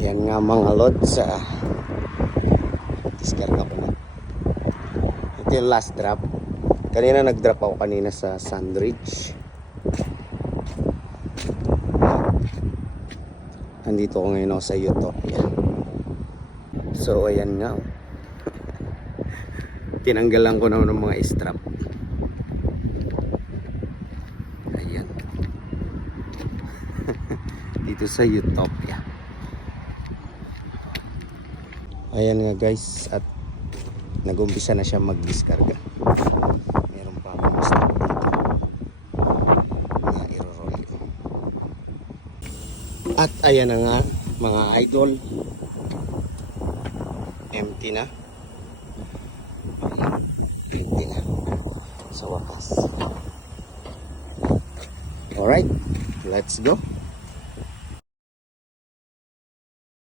Ayan nga mga lods, diskarga ko na. Ito yung last drop. Kanina nag-drop ako kanina sa Sandridge. Nandito ko ngayon ako sa Utopia. So ayan nga. Tinanggalan ko na ng mga strap. Ayan. Dito sa Utopia. Ayan nga guys, at nag-umpisa na siya mag-diskarga. Meron pa akong strap dito na i-roll ko. At ayan na nga mga idol, empty na. Ayan, empty na sa wakas. Alright, let's go.